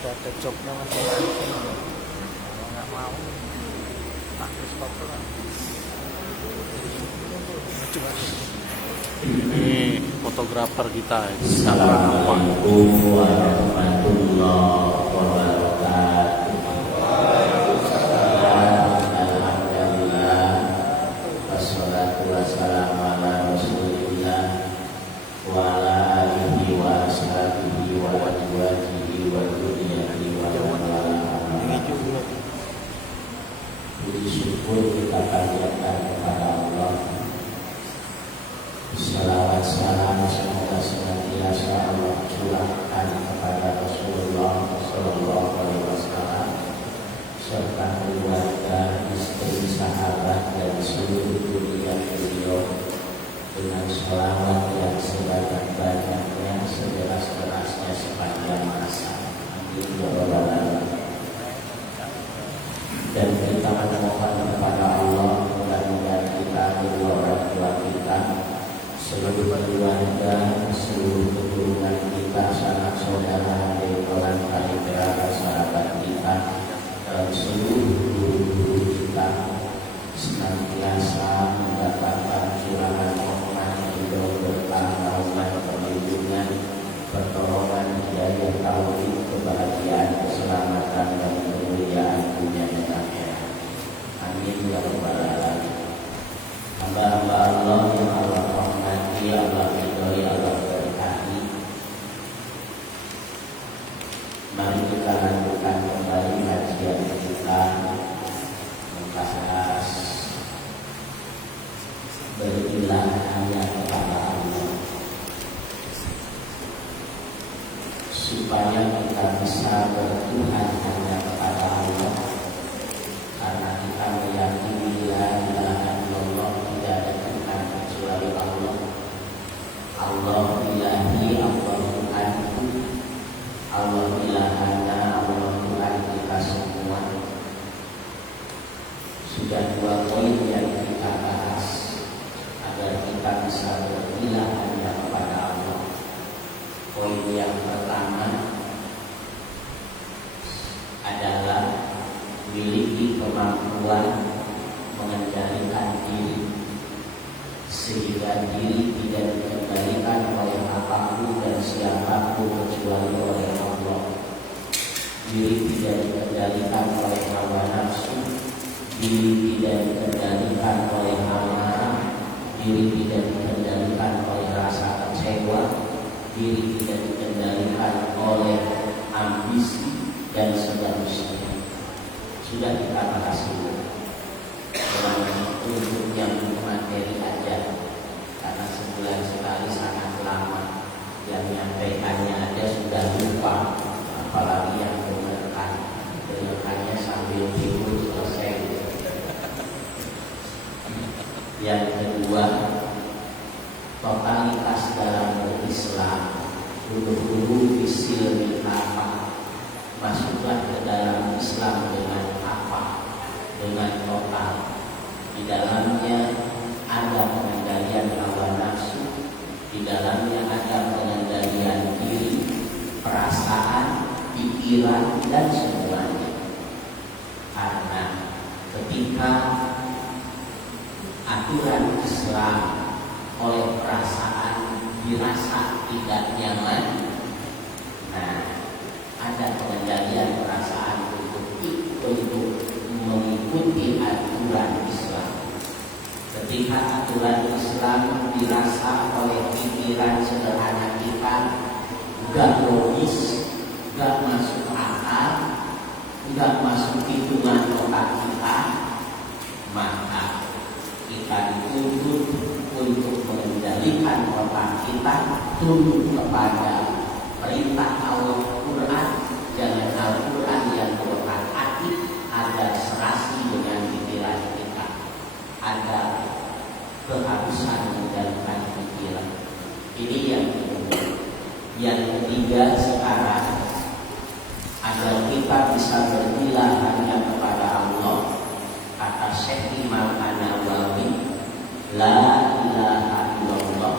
udah ada jobnya masing-masing. Kalau nggak mau tak stop lah. Cuma ini fotografer kita. Assalamualaikum warahmatullahi wabarakatuh. Alhamdulillah, wassalatu wassalamu ala rasulillah wa ala alihi wa ashabihi wa azwajihi wa dzurriyyatihi wa man wala. Puji syukur kita panjatkan kepada Allah. Salawat salam semoga senantiasa Allah curahkan kepada Rasulullah Sallallahu Alaihi Wasallam serta keluarga, istri, sahabat dan seluruh dunia beliau dengan salawat yang sebanyak-banyaknya, sederas-derasnya sepanjang masa. Amin ya rabbal alamin. Dan kita memohon kepada Allah mudah-mudahan kita kedua orang tua kita, seluruh keluarga, seluruh keturunan kita, sanak saudara, kawan kerabat, sahabat kita, dan seluruh guru-guru kita senantiasa mendapatkan curahan rahmat, ridho, berkah, rahmat, perlindungan, pertolongan, hidayah, taufik, kebahagiaan, keselamatan dan kemuliaan dunia dan akhirat. Amin ya rabbal alamin. Hamba-hamba Allah yang Allah rahmati, Allah ridhoi, Allah berkahi. Mari kita lanjutkan kembali kajian kita membahas berilah hanya kepada Allah, supaya kita bisa bertuhan hanya kepada Allah, karena kita meyakini la ilaha illallah, tidak ada Tuhan kecuali Allah. Allah ilahi, Allah Tuhanku, Allah ilahana, Allah Tuhan kita semua. Sudah dua poin yang kita bahas agar kita bisa berilah hanya kepada Allah. Poin yang pertama adalah memiliki kemampuan mengendalikan diri, sehingga diri tidak dikendalikan oleh apapun dan siapapun kecuali oleh Allah. Diri tidak dikendalikan oleh hawa nafsu, diri tidak dikendalikan oleh amarah, diri tidak dikendalikan oleh rasa kecewa, diri tidak dikendalikan oleh ambisi dan seterusnya. Sudah kita bahas dulu. Untuk yang materi aja, karena sebulan sekali sangat lama, yang menyampaikannya aja sudah lupa, apalagi yang dengarkannya sambil tidur selesai. Yang kedua, totalitas dalam berislam, dulu fisil apa, masuklah ke dalam Islam dengan apa, dengan total. Di dalamnya ada pengendalian hawa nafsu, di dalamnya ada pengendalian diri, perasaan, pikiran, dan semuanya. Karena ketika aturan Islam oleh perasaan dirasa tidak nyaman, nah ada pengendalian perasaan untuk mengikuti aturan Islam. Ketika aturan Islam dirasa oleh pikiran sederhana kita gak logis, gak masuk akal, gak masuk hitungan otak kita, maka kita dituntut untuk mengendalikan otak kita, tunduk kepada perintah Al-Quran. Jangan Al-Quran yang berotak-atik, ada serasi dengan pikiran kita, ada keharusan mengendalikan pikiran. Ini yang kedua. Yang ketiga sekarang, agar kita bisa berilah hanya kepada Allah, kata Syekh Imam An-Nawawi, la ilaha illallah,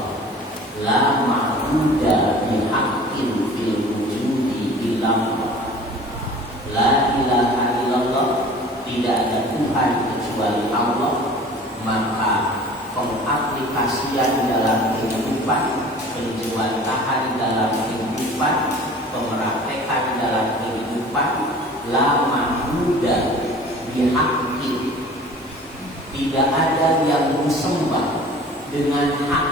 la ma'budu bihaqqin fil wujudi illallah. kecuali Allah, maka pengaplikasian dalam kehidupan, penjualan dalam kehidupan, pemraktekan dalam kehidupan lama muda dihakki. Tidak ada yang disembah dengan hak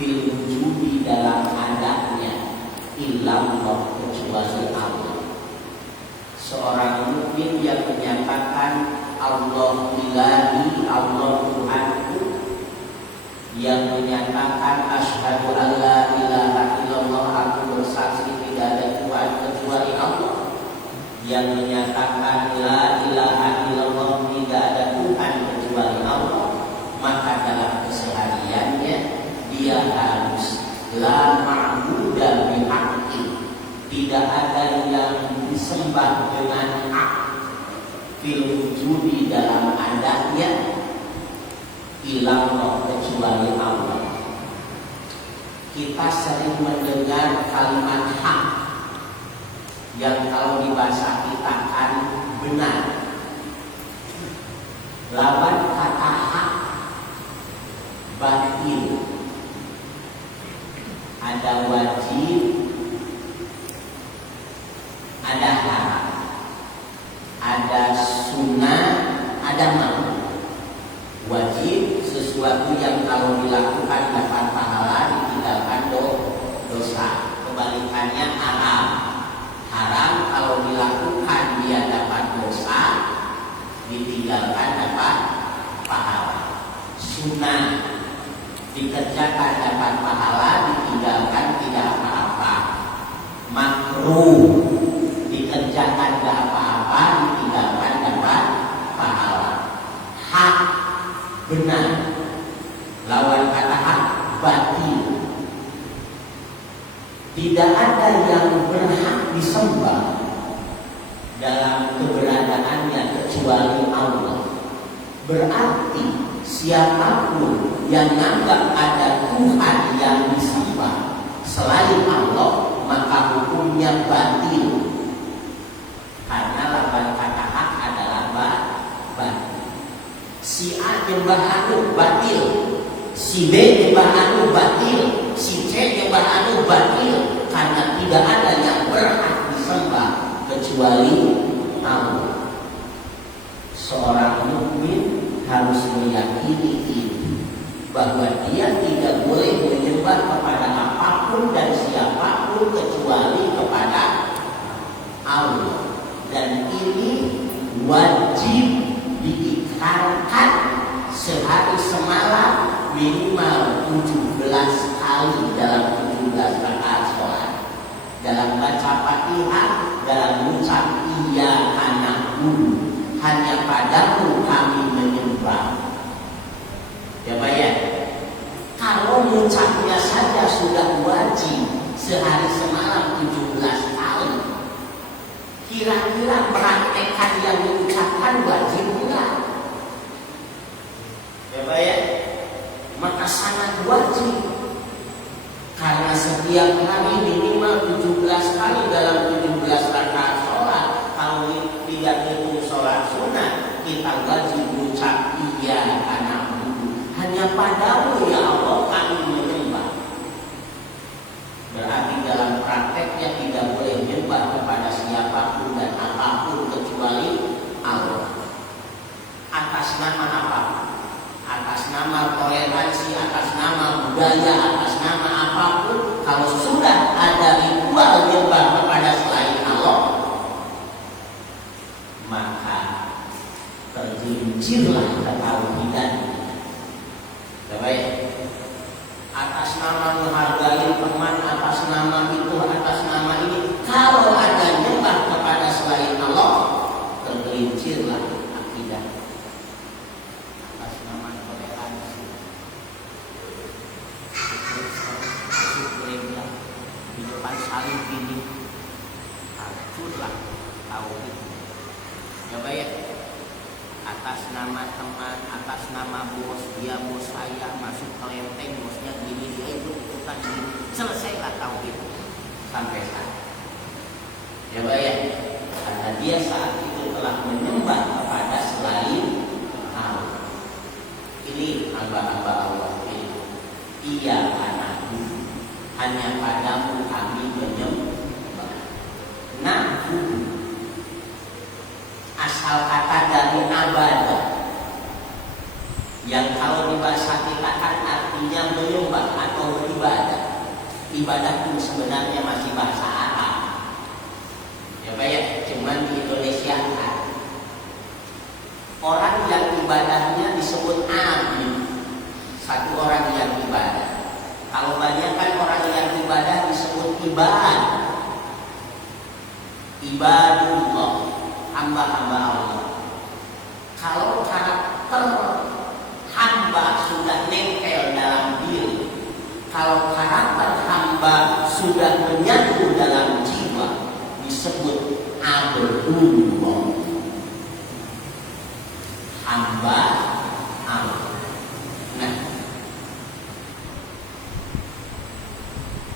fil wujudi dalam adanya illallah kecuali Allah. Seorang mukmin yang menyatakan Allah ilahi, Allah Tuhanku, yang menyatakan asyhadu an la ilaha illallah, aku bersaksi tidak ada Tuhan kecuali Allah, yang menyatakan la ilaha illallah, tidak ada Tuhan kecuali Allah, maka dalam kesehariannya dia harus la ma'buda bihaqqi, tidak ada yang disembah dengan hak fil wujudi dalam adanya illallah kecuali Allah. Kita sering mendengar kalimat hak yang kalau di bahasa kita kan benar. Lawan kata hak batil. Ada wajib, ada haram, ada sunnah, ada makruh. Wajib sesuatu yang kalau dilakukan dapat pahala, ditinggalkan dosa. Kebalikannya haram. Haram kalau dilakukan dia dapat dosa, ditinggalkan dapat pahala. Sunnah dikerjakan dapat pahala, ditinggalkan tidak apa-apa. Makruh dikerjakan tidak apa-apa, ditinggalkan dapat pahala. Hak benar, lawan kata hak batil. Tidak ada yang berhak disembah dalam keberadaannya kecuali Allah. Berarti siapapun yang menganggap ada Tuhan yang disembah selain Allah, maka hukumnya batil. Karena lawan kata hak adalah batil. Si A nyembah anu batil, si B nyembah anu batil, si C nyembah anu batil, karena tidak ada yang berhak disembah kecuali Allah. Seorang mukmin harus meyakini ini, bahwa dia tidak boleh menyembah kepada apapun dan siapapun kecuali kepada Allah. Dan ini wajib diikrarkan sehari semalam minimal 17 kali dalam 17 rakaat sholat, dalam baca Fatihah, dalam mengucap iya na'budu, hanya padamu kami menyembah. Ya bayar. Kalau mengucapnya saja sudah wajib sehari semalam 17 kali, kira-kira praktekkan yang diucapkan wajib enggak? Ya bayar. Maka sangat wajib, karena setiap hari minimal 17 kali dalam 17 rakaat sholat. Kalau tidak hitung sholat sunnah, kita wajib mengucap iya na'budu, hanya padamu ya Allah kami menyembah. Berarti dalam prakteknya tidak boleh menyembah kepada siapapun dan apapun kecuali Allah. Atas nama apa? Atas nama toleransi, atas nama budaya, atas nama apapun, kalau sudah ada ritual menyembah kepada selain Allah, maka tergelincirlah ketauhidan. Baik. Atas nama menghargai teman, atas nama itu, atas nama ini, kalau ada menyembah kepada selain Allah, tergelincirlah akidah. Atas nama toleransi, di depan saling ini, hancurlah tauhid. Ya baik. Atas nama teman, atas nama bos, dia bos saya, masuk ke lenteng, bosnya gini, dia itu ikutan gini, selesailah tauhid sampai saat. Ya baik. Karena dia saat itu telah menyembah kepada selain Allah. Ini hamba-hamba Allah ini. Iya anakku, hanya padamu kami menyembah. Na'budu, asal kata dari abadah, yang kalau dibahasa kita kan artinya menyembah atau beribadah. Ibadah pun sebenarnya masih bahasa Arab. Ya Pak ya, cuman di Indonesia kan orang yang ibadahnya disebut abid, satu orang yang ibadah. Kalau banyak kan orang yang ibadah disebut ibad, ibadullah, hamba-hamba Allah. Kalau karakter hamba sudah nempel dalam diri, kalau karakter hamba sudah menyatu dalam jiwa, disebut abdullah, hamba Allah. Nah,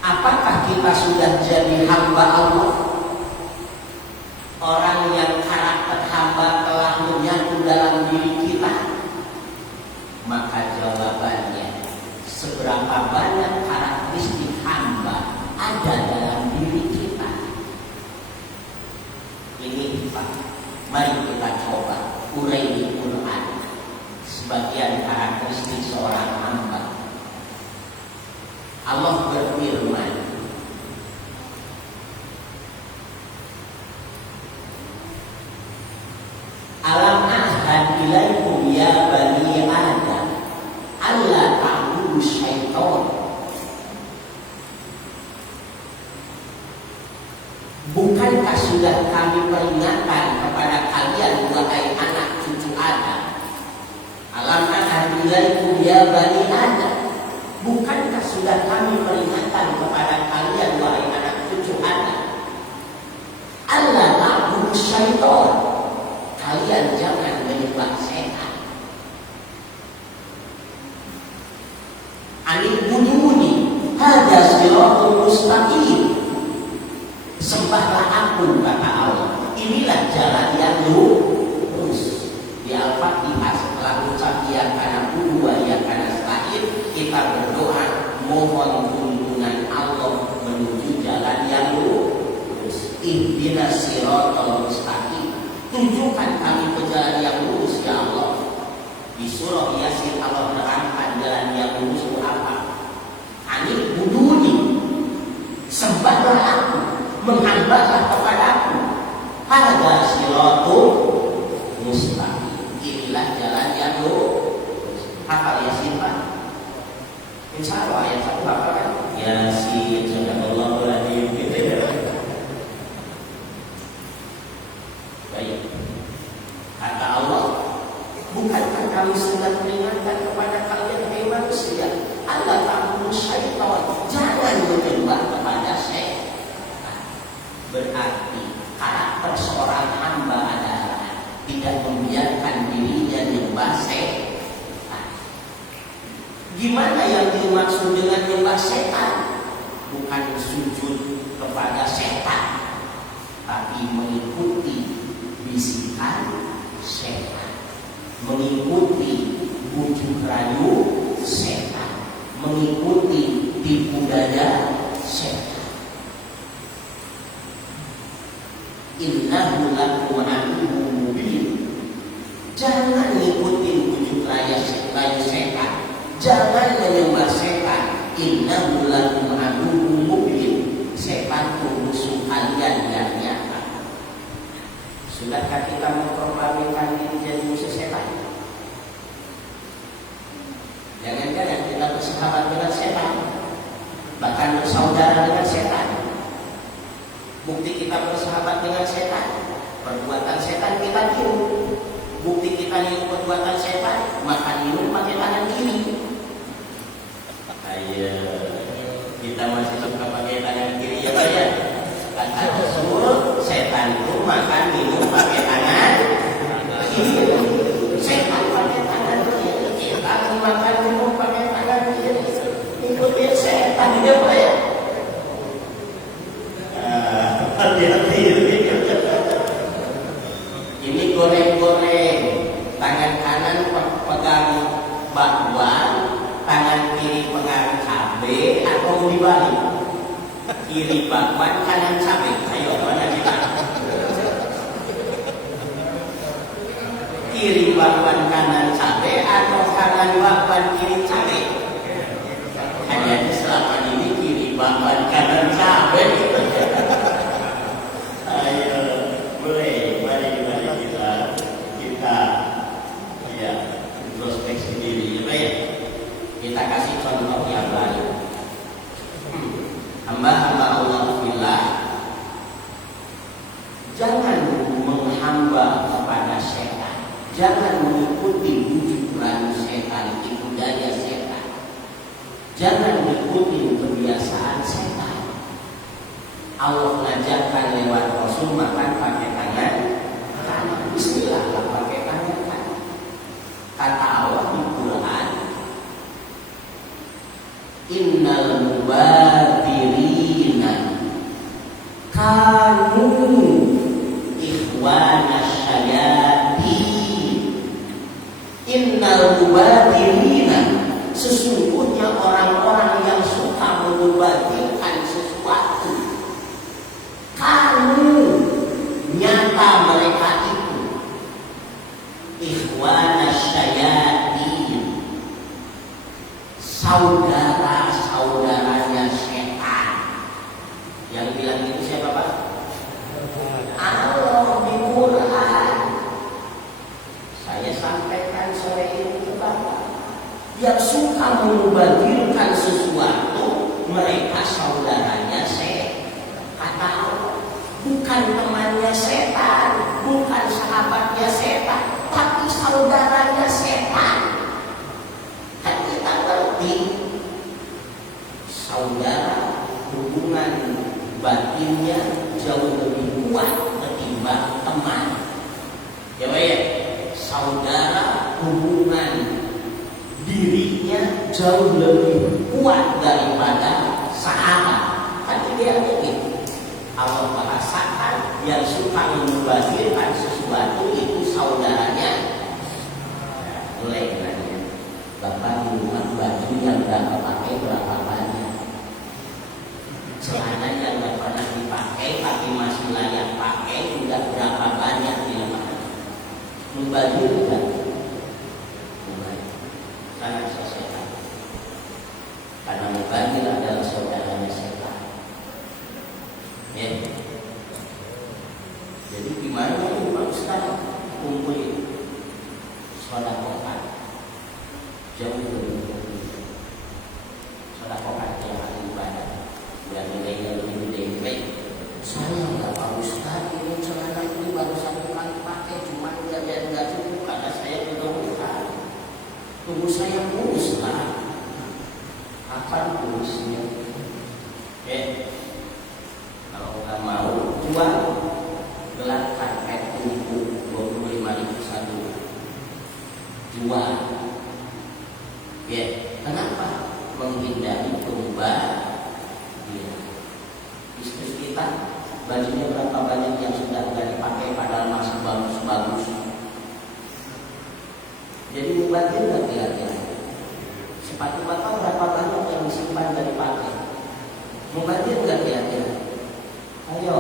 apakah kita sudah jadi hamba Allah? Orang yang karakter hamba telah menyatu dalam diri kita? Maka jawabannya, seberapa banyak karakteristik hamba ada dalam diri kita? Ini Pak, mari kita coba urai di Quran sebagian karakteristik seorang hamba. Allah berfirman, alam ahad ilaikum ya bani Adam alla ta'budu syaitan. Bukankah sudah kami peringatkan kepada kalian wahai anak cucu Adam? Alam ahad ilaikum ya bani Adam. Bukankah sudah kami peringatkan kepada kalian wahai anak cucu Adam? alla ta'budu syaitan. Kalian jangan menyembah setan. Anibuduni hadza siratul mustaqim. Sembahlah aku, kata Allah. Inilah jalan yang lurus. Di Al-Fatihah setelah ucap ya kana budu wa ya kana stain, kita berdoa mohon tuntunan Allah menuju jalan yang lurus. Ihdinas siratal mustaqim. Tunjukkan kami ke jalan yang lurus ya Allah. Di surah Yasin Allah menerangkan jalan yang lurus itu apa? Anil buduni, sembahlah aku, menghambalah kepadaku. Hadza siratul mustaqim. Inilah jalan yang lurus. Hafal Yasin Pak? Insya Allah ayat 1 hafal kan? Yasin, sadaqallahul adzim. Baik. Kata Allah, bukankah kami sudah peringatkan kepada kalian hai manusia, alla ta'budu syaitan, jangan menyembah kepada syaitan. Berarti karakter seorang hamba adalah tidak membiarkan dirinya menyembah syaitan. Gimana yang dimaksud dengan menyembah syaitan? Bukan sujud kepada syaitan, tapi mengikuti bisikan setan, mengikuti bujuk rayu setan, mengikuti tipu daya setan. Innahu lakum aduwwun mubin. Jangan ngikutin bujuk rayu setan, jangan menyembah setan. Innahu lakum aduwwun mubin. Setan itu musuh kalian yang nyata. Sudahkah kita memproklamirkan diri jadi musuh setan? Jangan-jangan kita bersahabat dengan setan, bahkan bersaudara dengan setan. Bukti kita bersahabat dengan setan, perbuatan setan kita tiru. Bukti kita niru perbuatan setan, maka niru pakai tangan kiri. Ayo, kita masih suka pakai tangan kiri ya Pak ya? Kata Rasul, setan itu makan minum pakai tangan kiri. Setan pakai tangan kiri, kita makan minum pakai tangan kiri. Ikutin setan dia Pak ya? Hati-hati. Ini goreng-goreng, tangan kanan pegang bak Kiri bakwan, kanan cabai. Ayo, mana kita? Kiri bakwan, kanan cabai atau kanan bakwan, kiri cabai? Hanya selama ini kiri bakwan, kanan cabai. Ayo, boleh, mari kita ya introspeksi diri, ya. Kita kasih contoh yang lain. Hamba-hamba Allah billah, jangan menghamba kepada setan, jangan mengikuti bujuk rayu setan, tipu daya setan, jangan mengikuti kebiasaan setan. Allah mengajarkan lewat Rasul makan pakai tangan kanan. Bismillah pakai tangan kanan. Kata Allah di Quran, innal mubadirina kanu ikhwana syayatin. Innal mubadirina, sesungguhnya orang-orang yang suka memubadirkan sesuatu, kanu, nyata mereka itu ikhwana syayatin, saudara-saudaranya setan. Yang bilang itu siapa, Pak? Allah di Quran. Saya sampaikan sore ini ke Bapak. Yang suka membadirkan sesuatu, mereka saudaranya setan. Kata Allah, bukan temannya setan, bukan sahabatnya setan, tapi saudaranya setan. Kan kita ngerti, saudara hubungan batinnya jauh lebih kuat ketimbang teman. Ya baik, saudara hubungan dirinya jauh lebih kuat daripada sahabat. Kan dia begitu. Allah bahasakan yang suka membadirkan sesuatu itu saudaranya. Mulai nanya, Bapak di rumah baju yang berapa pakai berapa banyak? Celana yang nggak pernah dipakai tapi masih layak pakai udah berapa banyak di lemari? Membadir enggak? Karena setan. Karena membadir adalah saudaranya setan. Ya. Jadi gimana nih Pak Ustaz? Kumpulin sedekah. Jauh lebih sedekah yang ibadah. Biar nilainya lebih gede. Saya nggak Pak Ustaz, ini celana ini baru satu kali pakai, cuma nggak cukup karena saya kegemukan. Tubuh saya kurus lah. Apa kurusnya? Kalau nggak mau jual, gelar karpet tubuh 25.000 satu. Jual. Kenapa? Menghindari perubahan. Istri kita bajunya berapa banyak yang sudah tidak dipakai padahal masih bagus-bagus. Jadi mubadir nggak kira-kira? Sepatu bapak berapa banyak yang disimpan dan dipakai? Mubadir nggak kira-kira? Ayo,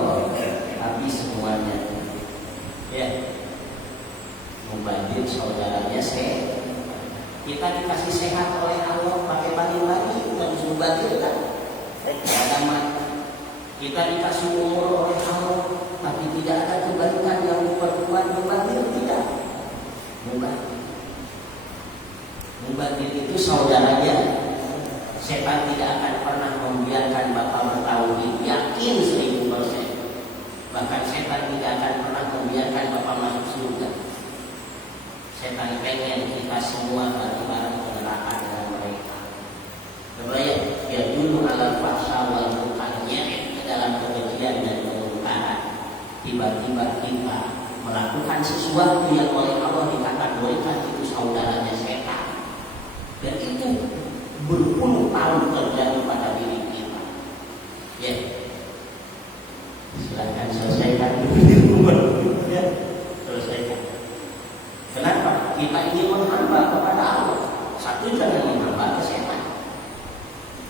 habis semuanya. Ya, mubadir saudaranya sehat. Kita dikasih sehat oleh Allah pakai bagi-bagi, bukan mubadir kan? Kita dikasih umur oleh Allah, tapi tidak ada kebaikan yang memperkuat mubadir, tidak. Mubadir itu saudaranya setan, tidak akan pernah membiarkan Bapak bertauhid, yakin 1000%. Bahkan setan tidak akan pernah membiarkan Bapak masuk surga. Setan pengen kita semua bareng-bareng ke neraka dengan mereka. Kebayang, ya dulu alam fahsya wal munkar, dalam kebencian dan kemungkaran. Tiba-tiba kita melakukan sesuatu yang oleh Allah dikategorikan itu saudaranya setan. Dan itu berpuluh tahun terjadi pada diri kita. Ya, silakan selesaikan dulu. Ya, selesaikan. Kenapa? Kita ingin menghamba kepada Allah. Satu, jangan menghamba ke setan.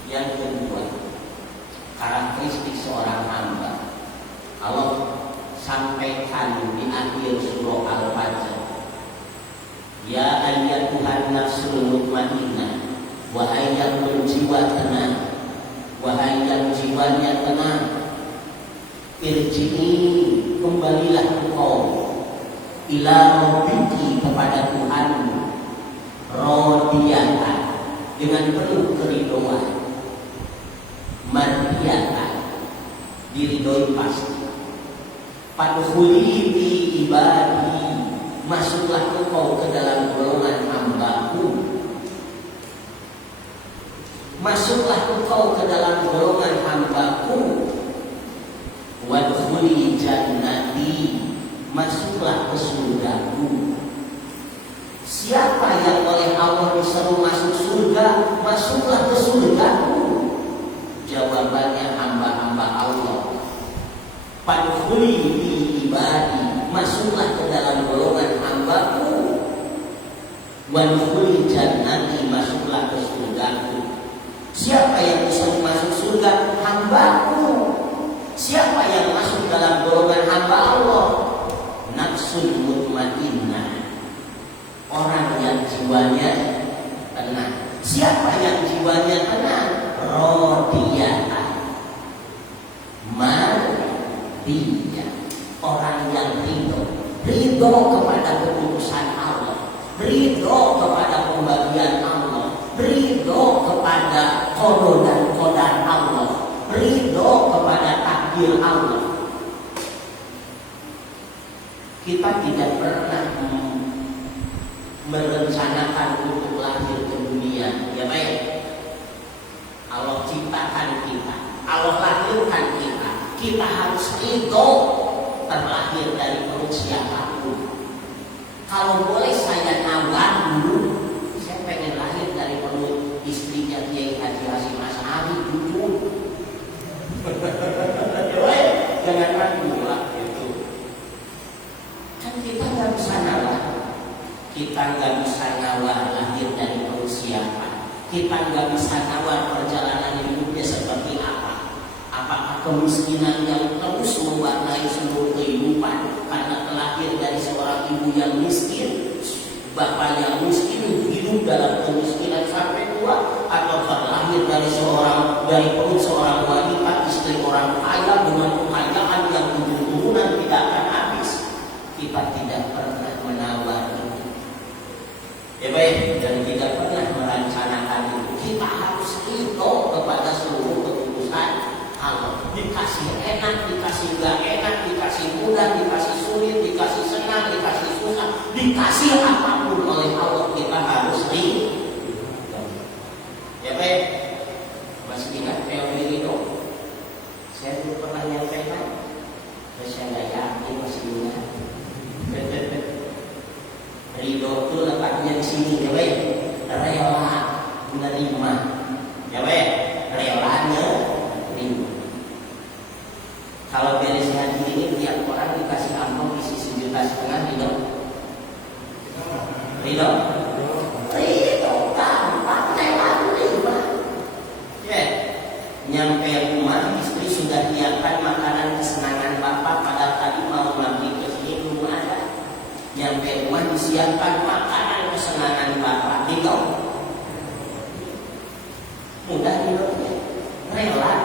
Yang kedua, karakteristik sampaikan di akhir surah Al-Fajr. Ya ayyatuhan nafsul mutmainnah, wahai yang berjiwa tenang, wahai yang jiwanya tenang, irji'i, kembalilah engkau ila rabbiki, kepada Tuhanmu, radiyatan, dengan penuh keridhaan, mardiyatan, diridhoi pasti. Fadkhuli fi ibadi, masuklah engkau ke dalam golongan hambaku. Masuklah engkau ke dalam golongan hambaku. Wadkhuli jannati, masuklah ke surgaku. Siapa yang oleh Allah disuruh masuk surga, masuklah ke surgaku. Jawabannya hamba-hamba Allah. Fadkhuli fi ibadi, masuklah ke dalam golongan hambaku. Wadkhuli jannati, masuklah ke surgaku. Siapa yang bisa masuk surga? Hambaku. Siapa yang masuk dalam golongan hamba Allah? Nafsul mutmainnah, orang yang jiwanya tenang. Siapa yang jiwanya tenang? Radiyatan, mardiyah, orang yang ridho kepada keputusan Allah, ridho kepada pembagian Allah, ridho kepada qada dan qadar Allah, ridho kepada takdir Allah. Kita tidak pernah merencanakan untuk lahir ke dunia, ya baik. Allah ciptakan kita, Allah lahirkan kita. Kita harus ridho terlahir dari perut siapapun. Kalau boleh saya nawar dulu, saya pengen lahir dari perut istrinya Kiai Haji Hasyim Asy'ari dulu. Jangan ragu lah itu. Kan kita nggak bisa nawar. Kita nggak bisa nawar lahir dari perut siapa. Kita nggak bisa nawar perjalanan hidupnya seperti apa. Apakah kemiskinan yang terus mewarnai seluruh kehidupan karena terlahir dari seorang ibu yang miskin, bapak yang miskin, hidup dalam kemiskinan sampai tua, atau terlahir dari perut seorang wanita, istri orang kaya dengan kekayaan yang turun-turunan tidak akan habis. Kita tidak pernah menawar itu, ya baik, dan tidak pernah merancanakan itu. Kita harus ridho kepada seluruh keputusan Allah. Dikasih enak, dikasih gak enak, dikasih mudah, dikasih sulit, dikasih senang, dikasih susah, dikasih apapun oleh Allah, kita harus ridho. Ya baik, masih ingat teori ridho? Saya dulu pernah nyampaikan, saya nggak yakin masih ingat. Ridho itu letaknya di sini, ya baik. Rela menerima, ya baik. Relanya ridho. Kalau beres haji ini tiap orang dikasih amplop isi 1,5 juta, ridho? Ridho? Ridho, gampang, rela menerima. Ya, nyampe rumah istri sudah siapkan makanan kesenangan bapak, padahal tadi mau ngambil ke sini belum ada. Nyampe rumah disiapkan makanan kesenangan bapak, ridho? Mudah hidupnya, rela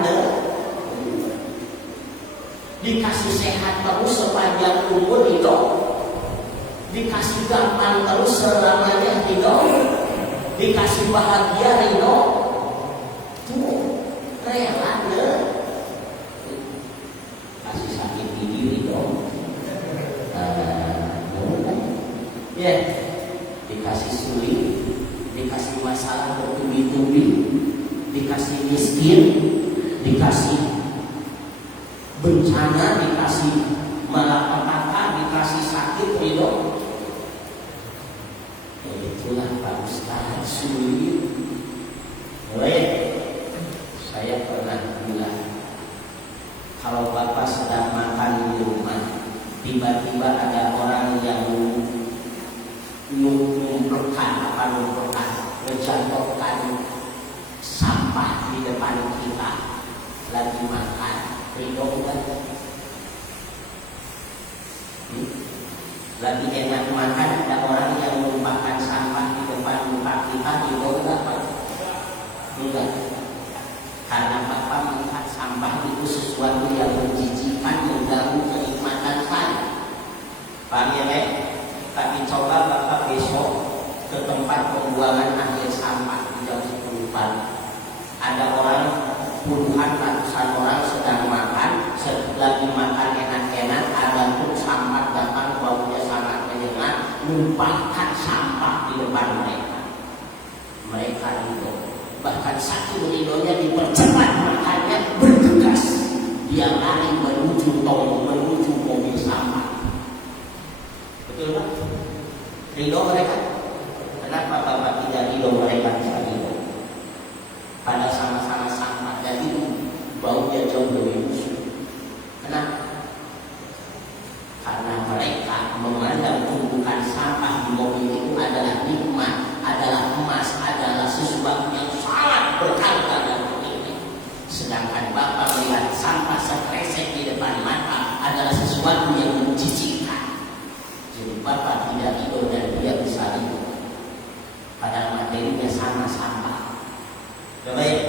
dikasih sehat terus sepanjang umur, ridho? Dikasih gampang terus selamanya, ridho? Dikasih bahagia, ridho? Tuh, rela kasih sakit gigi, ridho? Ya, dikasih sulit, dikasih masalah bertubi-tubi, dikasih miskin, dikasih bencana, dikasih malapetaka, dikasih sakit, ridho? Ya itulah Pak Ustaz, sulit. Baik, saya pernah bilang, kalau bapak sedang makan di rumah, tiba-tiba ada orang yang menjatuhkan sampah di depan kita lagi makan, ridho enggak? Lagi enak makan, ada orang yang menumpahkan sampah di depan muka kita, itu enggak Pak? Enggak. Karena Bapak melihat sampah itu sesuatu yang menjijikan, mengganggu kenikmatan saya. Paham ya, Pak? Tapi coba Bapak besok ke tempat pembuangan akhir sampah di jam 10 pagi. Ada orang, puluhan ratusan orang sedang makan, lagi makan enak-enak, ada truk sampah datang, baunya sangat menyengat, numpahkan sampah di depan mereka. Mereka itu bahkan satu ridhonya dipercepat makannya, bergegas dia lari menuju tong, menuju mobil sampah. Betul Pak? Ridho mereka. Kenapa Bapak tidak ridho mereka bisa ridho? Pada sama-sama sampah dan itu baunya jauh lebih busuk. Kenapa? Karena mereka memandang tumpukan sampah di mobil itu adalah nikmat, adalah emas, adalah sesuatu yang sangat berharga dan penting. Sedangkan Bapak melihat sampah sekresek di depan mata adalah sesuatu yang menjijikkan. Jadi Bapak tidak ridho dan dia bisa ridho. Padahal materinya sama sampah. Baik,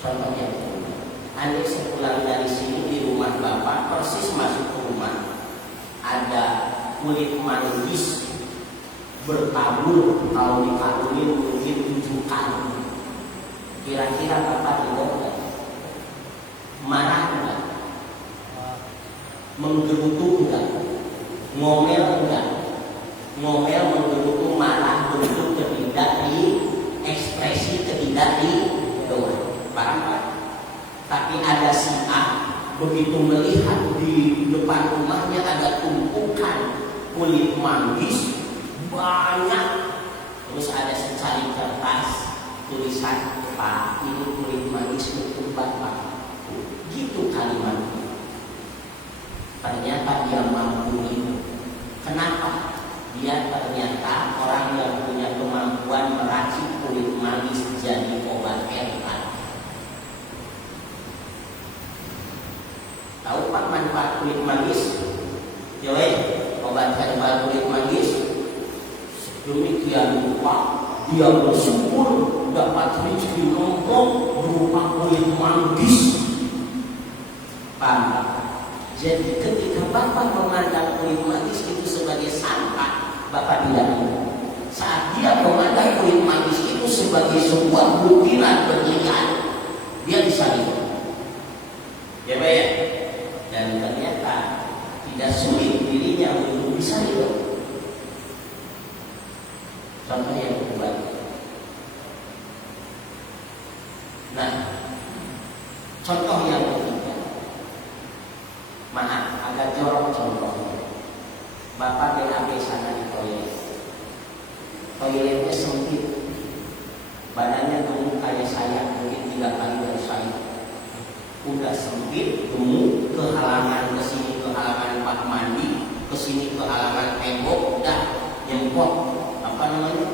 contoh yang kedua. Andai sepulang dari sini di rumah Bapak, persis masuk ke rumah, ada kulit manggis bertabur, kalau dikawinin mungkin 7 kali. Kira-kira Bapak ridho enggak? Marah enggak? Menggerutu enggak? Ngomel enggak? Ngomel, menggerutu, marah, bentuk ketidak di ekspresi, ketidak di doa. Paham Pak? Tapi ada si A begitu melihat di depan rumahnya ada tumpukan kulit manggis banyak, terus ada secari kertas tulisan, Pak, ini kulit manggis untuk Bapak. Gitu kalimatnya. Ternyata dia mampu itu. Kenapa? Dia ternyata orang yang punya kemampuan meracik kulit manggis jadi obat herbal. Tahu Pak manfaat kulit manggis? Yoi, obat herbal kulit manggis. Demikian rupa dia bersyukur dapat rezeki nongkrong berupa kulit manggis. Paham? Jadi ketika Bapak memandang kulit manggis itu sebagai sampah, Bapak tidak ridho. Saat dia memandang kulit manggis itu sebagai sebuah butiran berlian, dia bisa ridho. Ya Pak ya? Dan ternyata tidak sulit dirinya untuk bisa ridho. Contoh yang kedua. Nah, contoh yang ketiga. Maaf, agak jorok contohnya. Bapak BAB sana di toilet. Toiletnya sempit. Badannya gemuk kayak saya, mungkin 3 kali dari saya. Udah sempit, gemuk, kehalangan ke sini, kehalangan pak mandi, ke sini kehalangan tembok, udah nyempot. Apa namanya?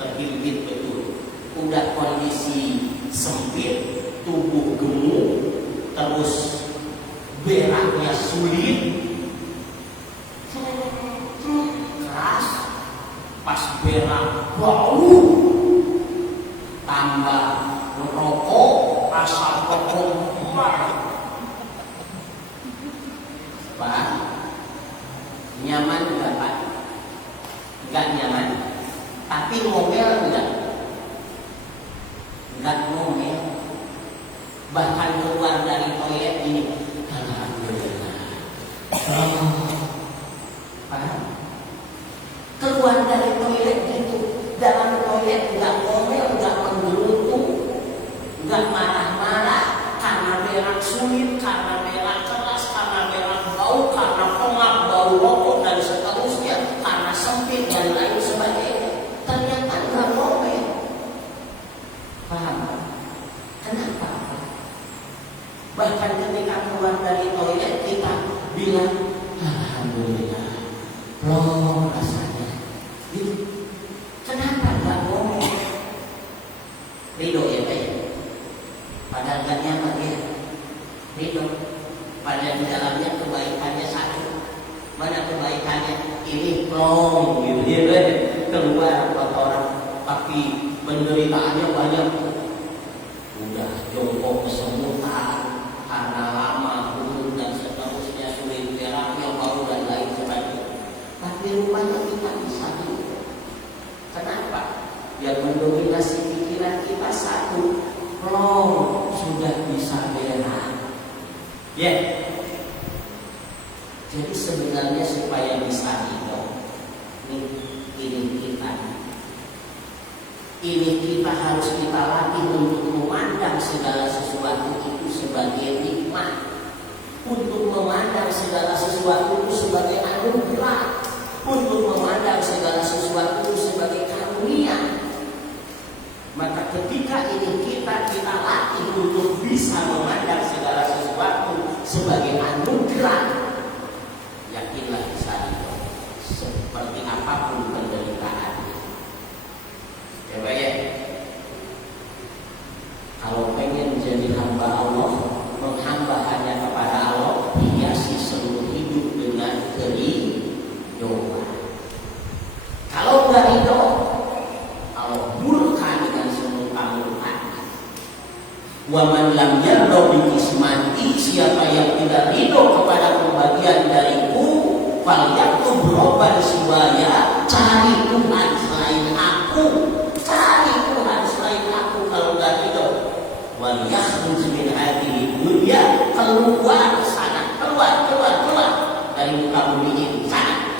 Terhimpit betul. Udah kondisi sempit, tubuh gemuk, terus beraknya sulit, keras, pas berak bau, tambah merokok, asap rokok Pak, nyaman enggak Pak? Enggak nyaman, tapi ngomel enggak? Enggak ngomel. Bahkan keluar dari toilet ini, alhamdulillah. Paham? Keluar dari toilet itu, dalam toilet enggak ngomel, enggak menggerutu, enggak marah-marah karena berak sulit, karena berak keras, karena berak bau, karena pengap, bau rokok dan seterusnya, karena sempit dan lain sebagainya. Ternyata enggak ngomel. Paham? Kenapa? Bahkan ketika keluar dari toilet kita bilang alhamdulillah, loh rasanya. Gitu. Kenapa enggak ngomong? Ridho ya Pak? Padahal gak nyaman ya. Ridho. Padahal di dalamnya kebaikannya satu. mana kebaikannya, ini plong gitu ya, keluar kotoran, tapi penderitaannya banyak. Udah jongkok kesemutan karena lama dulu dan seterusnya, sulit terapi yang baru dan lain sebagainya. Tapi rupanya kita bisa juga. Kenapa? Yang mendominasi pikiran kita satu, plong sudah bisa berak. Ya. Jadi sebenarnya supaya bisa hidup, ini kita harus kita latih untuk memandang segala sesuatu itu sebagai nikmat, untuk memandang segala sesuatu itu sebagai anugerah, untuk memandang segala sesuatu itu sebagai karunia. Maka ketika ini kita latih untuk bisa memandang segala sesuatu sebagai anugerah, yakinlah bisa hidup seperti apapun penderitaan. Coba ya, kalau pengen jadi hamba Allah, menghamba hanya kepada Allah, hiasi seluruh hidup dengan keridhaan. Kalau nggak ridho, Allah murka dengan semurka-murka. Wa man lam yarda bi kismati, siapa yang tidak ridho kepada pembagian dariku, falyaktu robban siwaya, cari Tuhan selain aku, cari Tuhan selain aku. Kalau nggak ridho, wal yakhruj min hadhihi dunya, keluar sana, keluar dari muka bumi ini sana.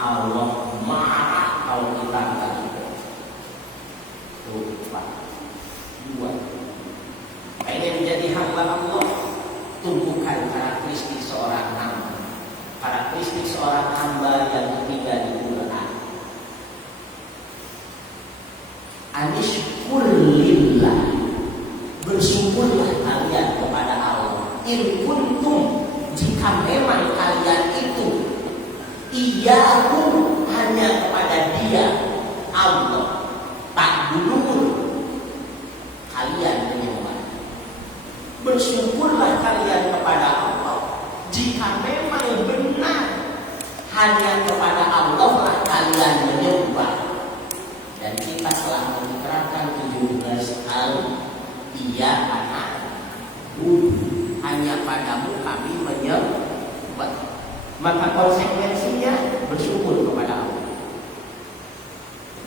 Allah marah kalau kita nggak ridho. Tuh, Pak. Dua. Pengen menjadi hamba Allah, tumbuhkan karakteristik seorang hamba. Karakteristik seorang hamba yang ketiga di Quran. Anishkurillah, bersyukurlah kalian kepada Allah. In kuntum, jika memang kalian itu iyyahu, hanya kepada Dia Allah, tak dulu kalian menyembah. Bersyukurlah kalian kepada Allah jika memang benar hanya kepada Allah lah kalian menyembah. Dan kita telah menerangkan 17 kali, Iya anak hanya padamu kami menyembah. Maka konsekuensinya bersyukur kepada Allah.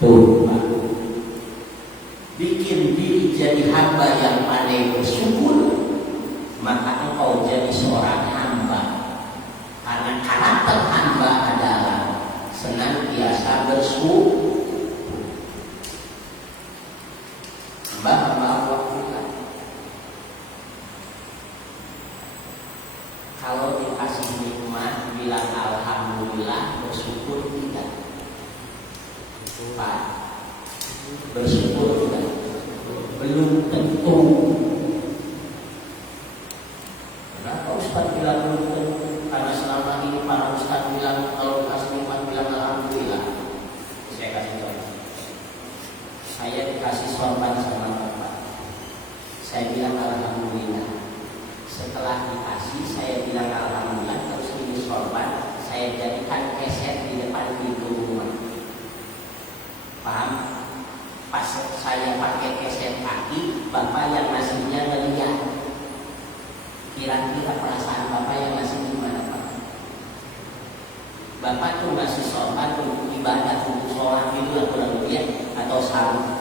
Tuh, bikin diri jadi hamba yang pandai bersyukur, maka engkau jadi seorang hamba. Karena karakter hamba adalah senantiasa bersyukur. Hamba Allah kita, kalau dikasih nikmat bilang alhamdulillah, bersyukur tidak? Pak, bersyukur tidak? Belum tentu. Kenapa Ustaz bilang belum tentu? Karena selama ini para Ustaz bilang kalau dikasih nikmat bilang alhamdulillah. Saya kasih contoh. Saya dikasih sorban sama Bapak, saya bilang alhamdulillah. Setelah dikasih saya bilang alhamdulillah, terus ini sorban saya jadikan keset di depan pintu rumah. Paham? Pas saya pakai keset kaki, Bapak yang ngasihnya ngeliat. Kira-kira perasaan Bapak yang ngasih gimana, Pak? Bapak tuh ngasih sorban untuk ibadah, untuk sholat gitu lah kurang lebih, atau sarung.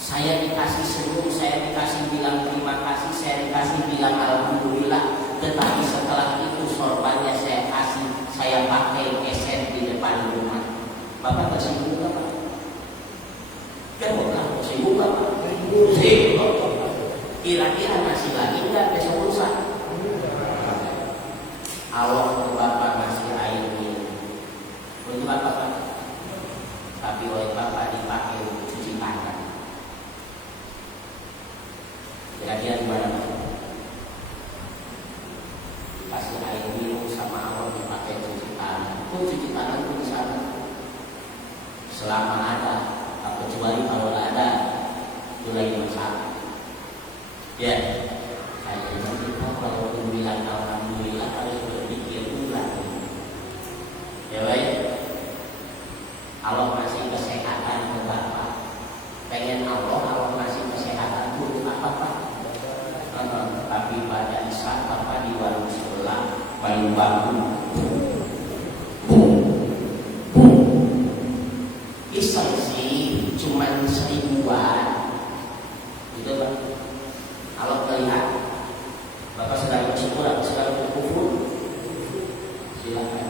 Saya dikasih senyum, saya dikasih bilang terima kasih, saya dikasih bilang alhamdulillah. Tetapi setelah itu sorbannya saya kasih, saya pakai keset di depan rumah. Bapak tersinggung nggak, Pak? Kan bukan tersinggung nggak, Pak? Tersinggung. Kira-kira ngasih lagi nggak besok lusa? Allah ke Bapak ngasih air minum untuk Bapak, Pak. Tapi oleh Bapak dipakai untuk cuci tangan. Kira-kira gimana, Pak? Dikasih air minum sama Allah dipakai cuci tangan. Itu cuci tangan itu di sana. Selama ada, kecuali kalau nggak ada, itu lagi masalah. Ya, kayaknya kita kalau bilang alhamdulillah harus berpikir ulang. kayu bambu. Iseng sih, cuman 1000-an. Gitu Pak. Kalau melihat Bapak sedang bersyukur atau sedang berkufur, silakan.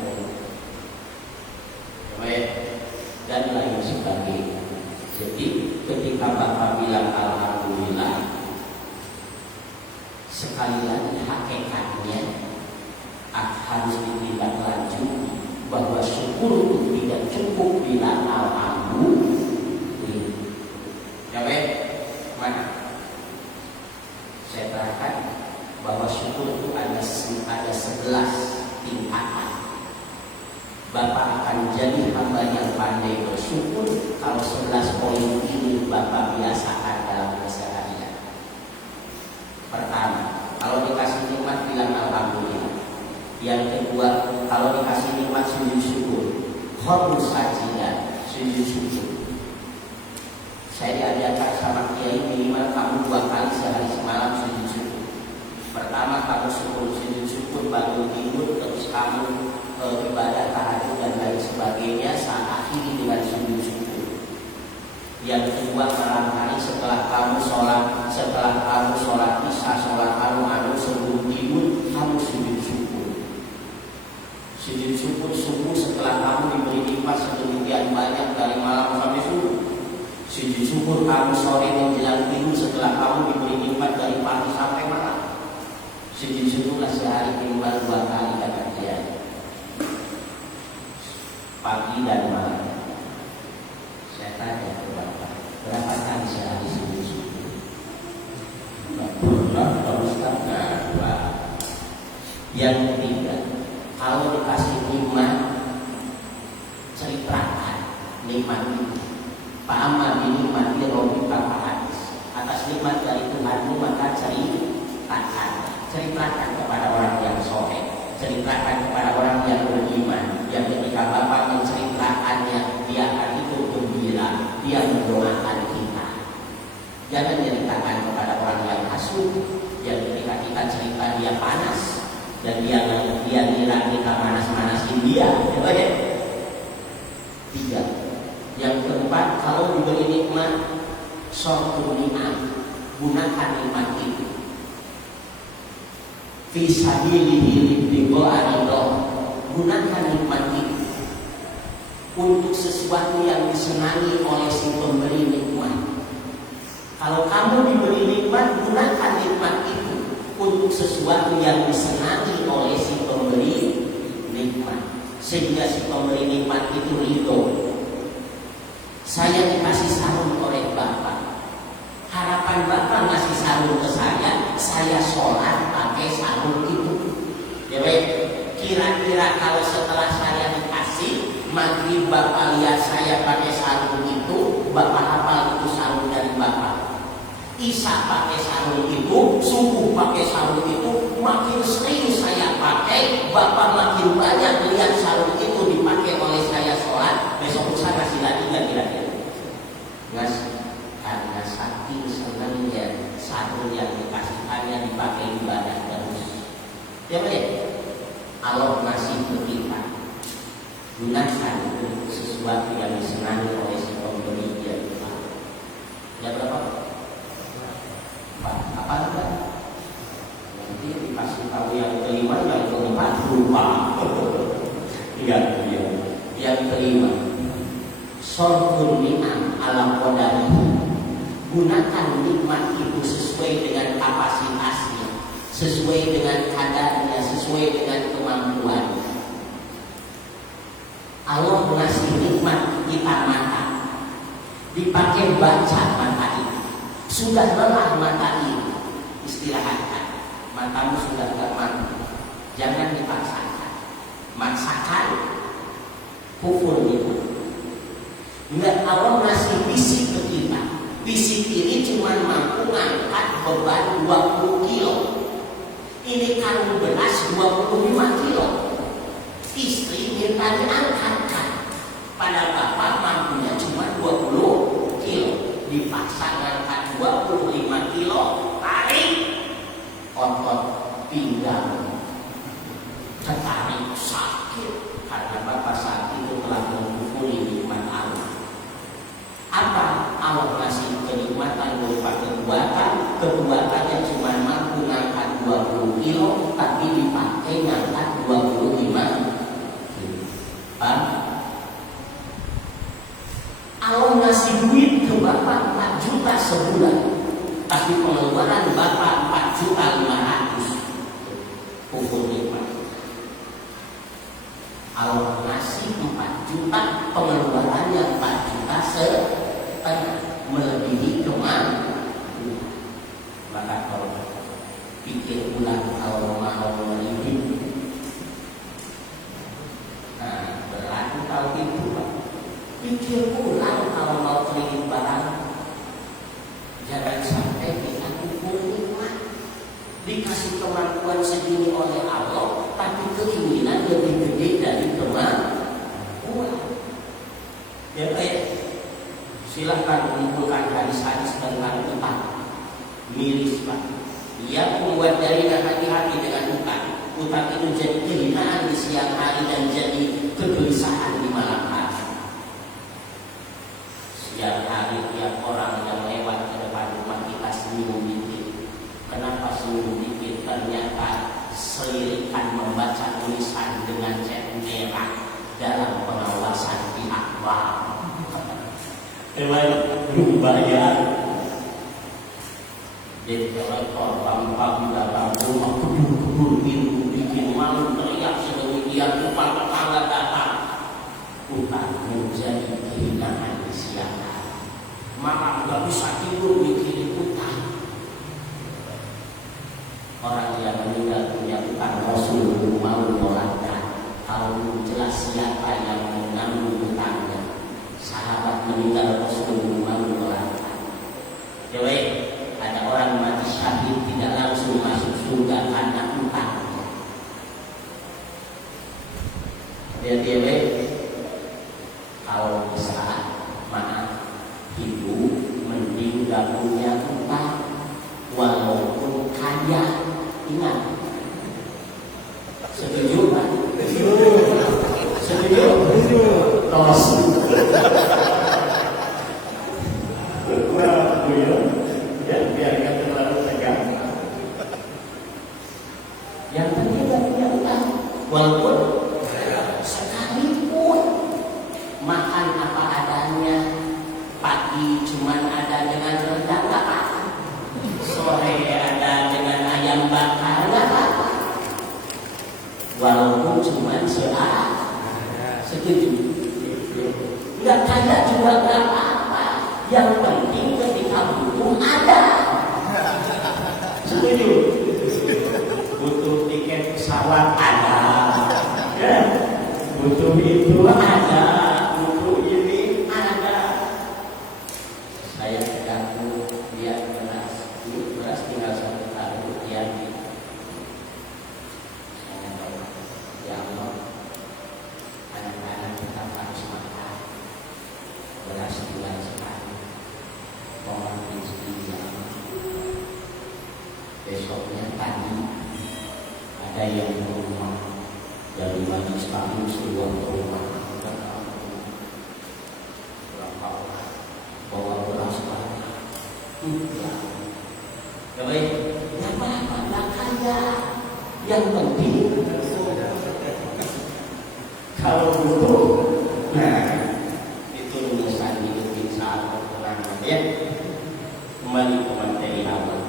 Baik, dan lain sebagainya. Jadi ketika Bapak bilang alhamdulillah, sekali lagi hakikatnya harus ditindaklanjuti bahwa syukur itu tidak cukup bilang alhamdulillah. Ya baik, mana? Saya terangkan bahwa syukur itu ada 11 tingkatan. Bapak akan jadi hamba yang pandai bersyukur kalau 11 poin ini Bapak biasakan dalam keseharian. Pertama, kalau dikasih nikmat bilang alhamdulillah. Yang kedua, kalau dikasih nikmat sujud syukur. Khotbah sajidah, sujud syukur. Saya diajarkan sama kiai minimal kamu 2 kali sehari semalam sujud syukur. Pertama kamu sujud syukur bangun tidur, terus kamu ibadah tahajud dan lain sebagainya, saat akhiri dengan sujud syukur. Yang kedua, malam hari setelah kamu sholat isya, sholat kamu sebelum tidur, kamu sujud syukur. Sujud syukur subuh setelah kamu diberi nikmat sedemikian banyak dari malam sampai subuh. Sujud syukur kamu sore menjelang tidur setelah kamu diberi nikmat dari pagi sampai malam. Sujud syukurlah sehari minimal 2 kali kata dia. Pagi dan malam. Saya tanya ke Bapak, berapa kali sehari sujud syukur? Berapa Ustaz? Yang ketiga, kalau dikasih nikmat, ceritakan nikmat itu. Fa'amma bi nikmati rabbika fahadits. Atas nikmat dari Tuhanmu maka ceritakan kepada orang yang soleh, ceritakan kepada orang yang beriman, yang ketika Bapak menceritakannya dia akan ikut gembira, dia mendoakan kita. Jangan ceritakan kepada orang yang hasut, yang ketika kita cerita dia panas dan dia ngira kita manas-manasin dia. Ya, 3. Yang keempat, kalau diberi nikmat, syukur nikmat, gunakan nikmat itu. Fi sabilihi libtigha'illah, gunakan nikmat itu untuk sesuatu yang disenangi oleh si pemberi nikmat. Kalau kamu diberi nikmat, gunakan nikmat itu untuk sesuatu yang disenangi oleh si pemberi nikmat, sehingga si pemberi nikmat itu ridho. Saya dikasih sarung oleh Bapak. Harapan Bapak ngasih sarung ke saya sholat pakai sarung itu. Ya baik, kira-kira kalau setelah saya dikasih, maghrib Bapak lihat saya pakai sarung itu, Bapak hafal itu sarung dari Bapak. Isya pakai sarung itu, subuh pakai sarung itu, makin sering saya pakai, Bapak makin banyak lihat sarung itu dipakai oleh saya sholat. Besok saya kasih lagi nggak kira-kira? Ngasih, karena saking senangnya sarung yang dikasihkannya dipakai ibadah terus. Ya baik, Allah ngasih ke kita, gunakan untuk sesuatu yang disenangi oleh si pemberi dia. Ya berapa? Apa enggak? Nanti dikasih tahu yang kelima, yang keempat lupa. Yang kelima, syukur nikmat ala qadarihi. Gunakan nikmat itu sesuai dengan kapasitasnya, sesuai dengan kadarnya, sesuai dengan kemampuannya. Allah ngasih nikmat kita mata, dipakai baca mata ini. Sudah lelah mata ini, istirahatkan. Matamu sudah gak mampu, jangan dipaksakan. Maksakan, kufur itu. Ingat, Allah ngasih fisik ke kita. Fisik ini cuma mampu ngangkat beban 20 kilo. Ini karung beras 25 kilo. Istri minta diangkatkan. Pada Bapak mampunya cuma 20 kilo. Dipaksa ngangkat 25 kilo, tarik otot pinggang. tertarik sakit karena bapak saat itu telah mengkufuri nikmat Allah. Apa Allah ngasih kenikmatan berupa kebuatannya cuma mampu ngangkat 20 kilo tapi dipakai ngangkat 25 kilo. Allah ngasih duit ke bapak 4 juta sebulan tapi pengeluaran bapak 4.500.000. Kufur nikmat. Allah ngasih 4 juta, pengeluarannya 4 juta setengah, melebihi kemampuan. Maka kalau pikir ulang kalau mau melimpin, nah berlaku kalau itu, pikir ulang kalau mau beli barang, jangan sampai kita kufur nikmat. Dikasih kemampuan segini oleh Allah, tapi keinginan lebih gede dari kemampuan. Ya silahkan mengumpulkan hadis-hadis tentang utang, miris Pak. Ia membuat dari hati-hati dengan utang. Utang itu jadi kehinaan di siang hari dan jadi kegelisahan di malam hari. Siang hari tiap orang yang lewat ke depan rumah kita senyum dikit. Kenapa senyum dikit? Ternyata selirikan membaca tulisan dengan cat merah dalam pengawasan pihak bank. Belum bayar. Jadi kolektor bank datang rumah kebur pintu bikin malu teriak sedemikian depan tetangga datang. Utang menjadi kehinaan di siang hari. Malam gak bisa tidur mikirin utang. Orang yang meninggal punya utang Rasul mau menolakkan. Tahu jelas siapa yang menanggung utangnya. Sahabat meninggal Rasul mau menolakkan. Jadi ada orang mati syahid tidak langsung masuk surga karena utangnya. Dia kalau bisa maaf hidup mending gak punya utang walaupun kaya. Ingat, setuju kan? Setuju? Tos. Ya, biar nggak terlalu tegang. Yang penting nggak punya utang, walaupun sekalipun makan apa adanya, pagi cuman ada dengan rendang nggak apa-apa, sore ada dengan ayam bakar nggak apa-apa, walaupun cuman setuju. Nggak kaya juga nggak apa-apa, yang penting ketika butuh ada. Setuju? Butuh tiket pesawat ada, ya. Butuh itu ada, butuh ini ada. Saya terganggu lihat beras tinggal 1 tahun ya. Ya Allah, anak-anak kita harus makan beras tinggal sekali. Mohon rezeki ya Allah. Besoknya tadi ada yang ke rumah dari Majlis Taklim seluar ke rumah berapa orang bawa beras banyak. Ya baik, apa-apa nggak kaya. Yang penting kalau butuh, nah itu tulisan hidup insya Allah tenang ya. Kembali ke materi awal.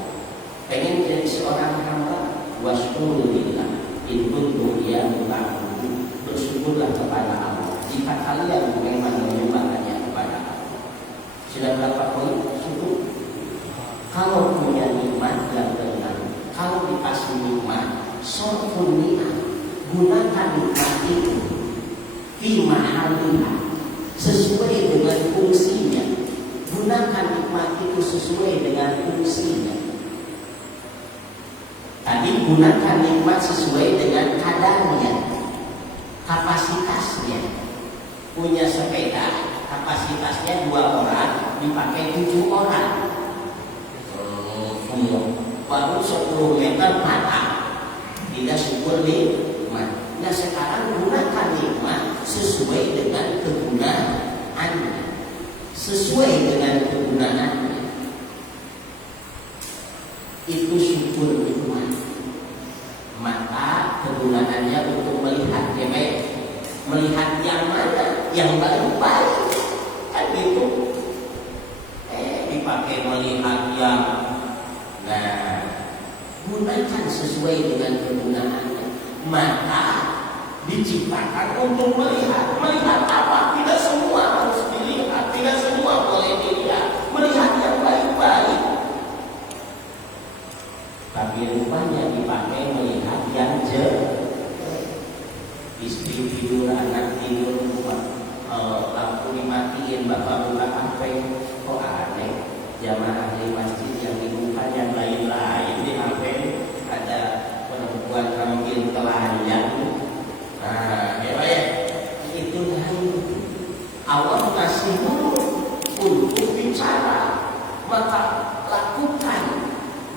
Pengen jadi seorang hamba, wasyukurillah in kuntum iyyahu ta'budun. Bersyukurlah kepada Allah jika kalian memang menyembahnya kepada Allah. Sudah berapa poin? Syukur. Kalau punya nikmat yang benar, kalau dikasih nikmat, sorfun ni'am, gunakan nikmat itu fi mahaliha, sesuai dengan fungsinya. Gunakan nikmat itu sesuai dengan fungsinya. Tadi gunakan nikmat sesuai dengan kadarnya, kapasitasnya. Punya sepeda, kapasitasnya 2 orang, dipakai 7 orang. Baru 10 meter patah. Tidak syukur nikmat. sesuai dengan kegunaannya, itu syukur nikmat. Maka kegunaannya untuk melihat melihat yang mana yang paling baik, kan gitu. Dipakai melihat yang, nah, gunakan sesuai dengan kegunaannya. Maka diciptakan untuk melihat apa? Tidak semua harus dilihat, tidak semua boleh dilihat. Melihat yang baik-baik. Tapi rupanya dipakai melihat yang jelek. Istri tidur, anak tidur, lampu dimatiin, bapak buka HP, kok aneh. Jamaah di masjid yang dibuka yang lain-lain di HP, ada perempuan ngambil telanjang. Nah, ya, itu Allah kasih mulut untuk bicara, maka lakukan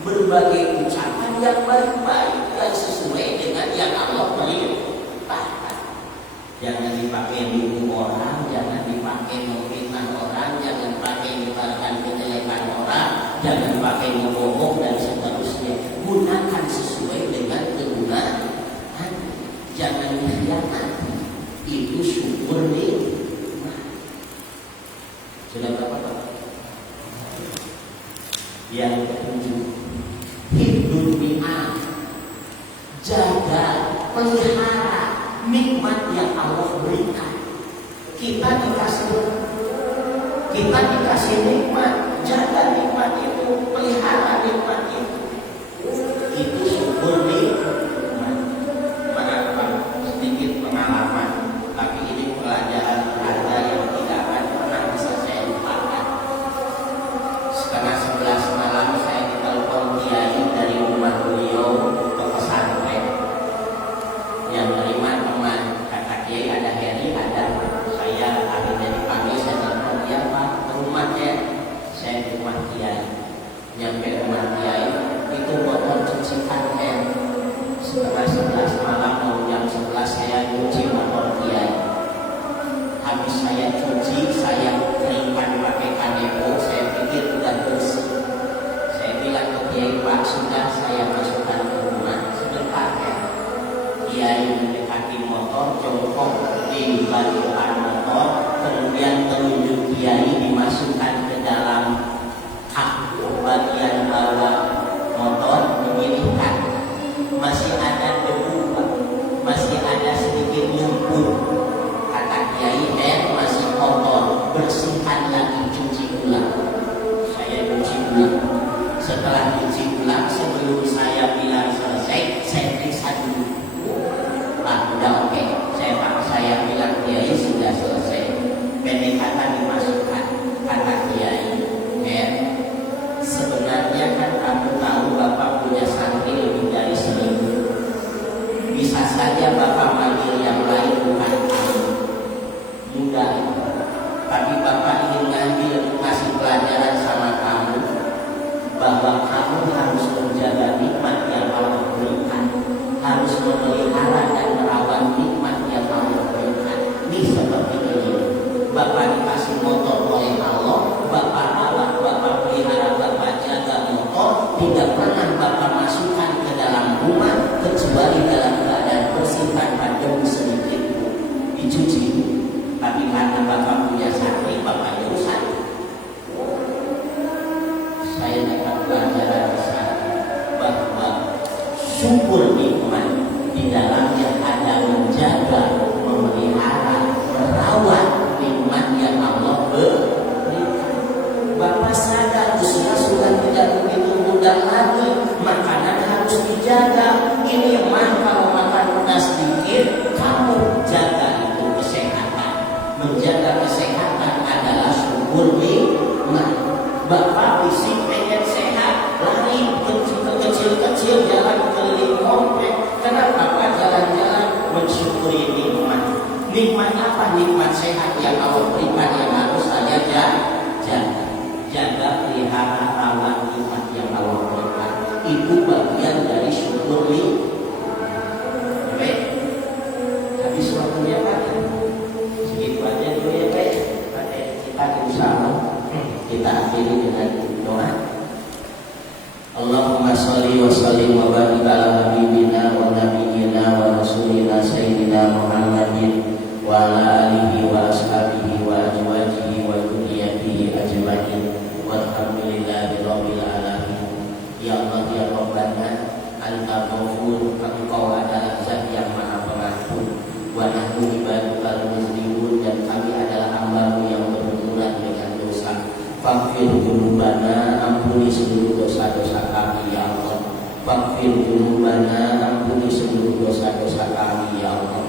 berbagai ucapan yang baik-baik dan sesuai dengan yang Allah beri. Jangan dipakai bunuh orang, jangan dipakai memfitnah orang, jangan dipakai menyebarkan kejelekan orang, jangan dipakai membohong dan seterusnya. Gunakan sesuai dengan kegunaan. Jangan dikhianati. Itu syukur nikmat. Sudah berapa Pak? Yang ketujuh, hidup bi'ah. Jaga, pelihara nikmat yang Allah berikan. Kita dikasih nikmat, jaga nikmat itu, pelihara nikmat itu. Itu syukur nikmat. Maka sedikit pengalaman, tapi ini pelajaran berharga yang tidak akan pernah bisa saya lupakan. 10:30 malam saya ditelepon kiai dari rumah beliau ke pesantren. Yang terima teman, kata kiai ada Heri, ada saya. Akhirnya dipanggil, saya telepon dia, Pak, ke rumahnya. Saya ke rumah kiai. Nyampe rumah kiai, itu motor cucikan Her. 10:30 malam mau jam 11 saya cuci motor kiai. Habis saya cuci, saya keringkan pakai kanebo. Saya pikir udah bersih. Saya bilang ke kiai, Pak, sudah saya masukkan ke rumah sebentar ya. Kiai mendekati motor, jongkok di depan motor, kemudian telunjuk kiai dimasukkan ke dalam hak bagian bawah motor, dimilihkan. Masih ada debu, masih ada sedikit lumpur. Kata kiai, masih kotor, bersihkan lagi, cuci ulang. Saya cuci ulang. Setelah cuci ulang, sebelum saya bilang selesai, saya periksa dulu. Udah oke. Saya bilang kiai sudah selesai. Pendek kata dimasukkan. Kata kiai, sebenarnya kan kamu tahu Bapak punya santri lebih dari 1000. Bisa saja Bapak manggil yang lain bukan kamu. Mudah. Tapi Bapak ingin ngasih pelajaran sama kamu bahwa kamu harus menjaga nikmat yang Allah berikan, harus memelihara dan merawat nikmat yang Allah berikan. Ini seperti ini. Bapak dikasih motor oleh Allah, Bapak rawat, Bapak pelihara, Bapak jaga motor, tidak pernah Bapak masukkan ke dalam rumah kecuali dalam keadaan bersih tanpa debu sedikit pun. Dicuci. Tapi karena Bapak punya santri, Bapak urusan. Saya dapat pelajaran besar bahwa syukur nikmat di dalamnya ada menjaga, memelihara, merawat nikmat yang Allah berikan. Bapak sadar usia sudah tidak begitu muda lagi, makanan harus dijaga. Ini kalau makan udah sedikit, kamu jaga itu kesehatan. Menjaga kesehatan adalah syukur nikmat. Bapak fisik pengen sehat, lari kecil-kecil jalan keliling komplek. Kenapa Bapak jalan-jalan mensyukuri nikmat? Nikmat apa? Nikmat sehat yang Allah berikan yang harus saya jaga, pelihara, rawat nikmat yang Allah berikan. Itu bagian dari syukur nikmat. Baik, habis waktunya Pak. Segitu aja dulu ya Pak. Kita berusaha. sayyidina Muhammadin wa ala alihi wa ashabihi wa azwajihi wa dzurriyyatihi ajma'in walhamdulillahi rabbil alamin. Ya Allah ya Rabbana, Anta Ghafur, Engkau adalah Zat yang Maha Pengampun. Wa nahnu ibadukal muslimun, dan kami adalah hamba-Mu yang berhubungan dengan dosa. Faghfir dzunubana, ampuni seluruh dosa-dosa kami ya Allah. Faghfir dzunubana, ampuni seluruh dosa-dosa kami ya Allah.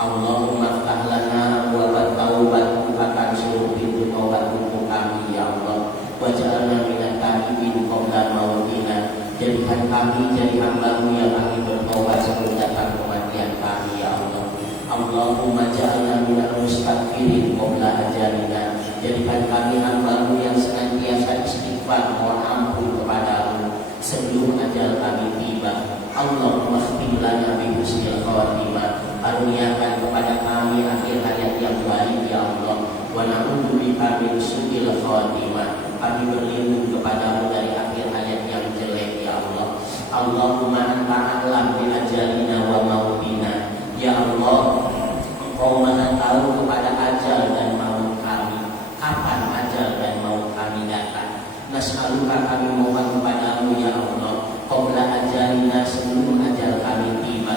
Allahumma ftah lana abwaab taubat, bukakan seluruh pintu taubat untuk kami ya Allah. Waj'alna minat taibin qabla mautina, jadikan kami jadi hamba-Mu yang akan bertaubat sebelum datang kematian kami ya Allah. Allahumma ja'alna minal mustaghfirin qabla ajalina, jadikan kami hamba-Mu yang senantiasa istighfar mohon ampun kepada-Mu sebelum ajal kami tiba. Allahumma khtim lana bi husnil khatimah, karuniakan kepada kami akhir hayat yang baik ya Allah. Wa na'udzu bika min su'il khatimah, kami berlindung kepada-Mu dari akhir hayat yang jelek ya Allah. Allahumma anta a'lam bi ajalina wa mautina, ya Allah Engkau Maha tahu kepada ajal dan maut kami, kapan ajal dan maut kami datang. Nas'aluka, kami mohon kepada-Mu ya Allah, qabla ajalina, sebelum ajal kami tiba.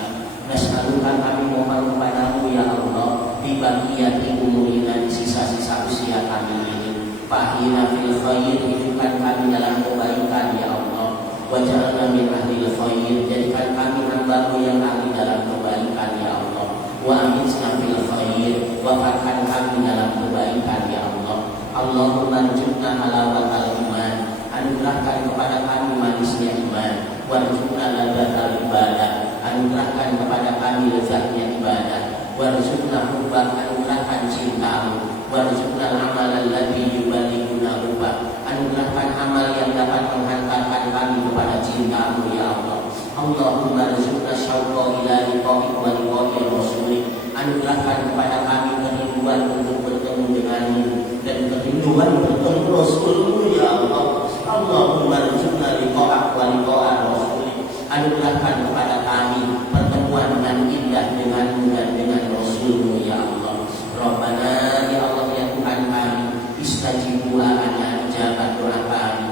Nas'aluka, kami mohon kepada-Mu ya Allah, bi baqiyati umurina, di sisa-sisa usia kami ini. Fahina fil khair, hidupkan kami dalam kebaikan ya Allah. Waj'alna min ahlil khair, jadikan kami hamba-Mu yang ahli dalam kebaikan ya Allah. Wa amitna fil khair, wafatkan kami dalam kebaikan ya Allah. Allahumma rzuqna halawatal iman, anugerahkan kepada kami manisnya iman. Warzuqna ladzatal ibadah, anugerahkan kepada kami lezatnya ibadah. Warzuqna hubbak, anugerahkan cinta-Mu. Warzuqna al-amal alladzi yuballighuna hubbak, anugerahkan amal yang dapat menghantarkan kami kepada cinta-Mu ya Allah. Allahumma rzuqna syauqa ila liqa'ik wa liqa'i rasulik, anugerahkan kepada kami kerinduan untuk bertemu dengan-Mu dan kerinduan bertemu Rasul-Mu ya Allah. Allahumma rzuqna liqa'ak wa liqa'a rasulik, anugerahkan kepada kami pertemuan yang indah dengan-Mu dan dengan Rasul-Mu ya Allah. Rabbana, ya Allah ya Tuhan kami, istajibu lana, ijabah doa kami.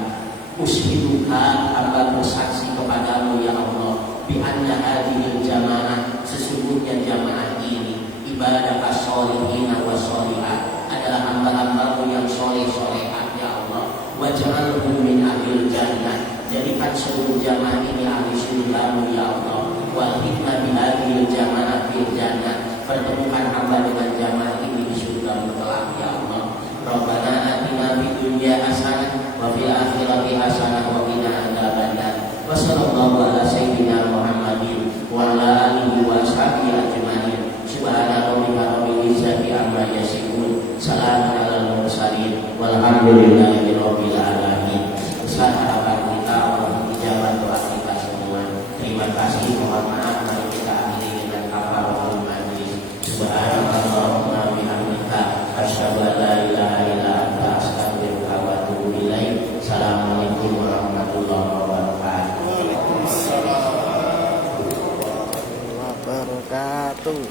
Ushiduka, hamba bersaksi kepada-Mu ya Allah, bi anna hadhil jamaah, sesungguhnya jamaah ini, ibadah as-sholihin wa sholihat, adalah hamba-hamba-Mu yang soleh-solehat ya Allah. Waj'alhum min ahlil jannah, jadikan seluruh jamaah ini ahli surga-Mu ya Allah. Wal hikmah bi hadhil jamaah fil jannah, pertemukan hamba dengan jamaah ini di surga-Mu kelak ya Allah. Rabbana atina fid dunya hasanah wa fil akhirati hasanah wa qina adzabannar. Wa sallallahu ala sayyidina Muhammadin wa ala alihi wa sahbihi ajmain. Subhana rabbika rabbil izzati amma yasifun. Salamun alal mursalin walhamdulillahi rabbil alamin. Ustaz, harapan kita Allah ijabah doa kita semua. Terima kasih, mohon maaf, mari kita akhiri dengan kafaratul majlis. Subhanallahumma wa bihamdika, asyhadu an la ilaha illa anta, astaghfiruka wa atubu ilaik. Assalamualaikum warahmatullahi wabarakatuh. Waalaikumsalam warahmatullahi wabarakatuh.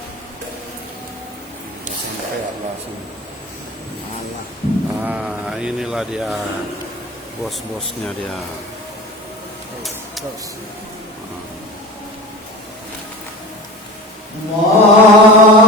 Sampai Allah Allah. Inilah dia bos-bosnya dia. Bos. Allah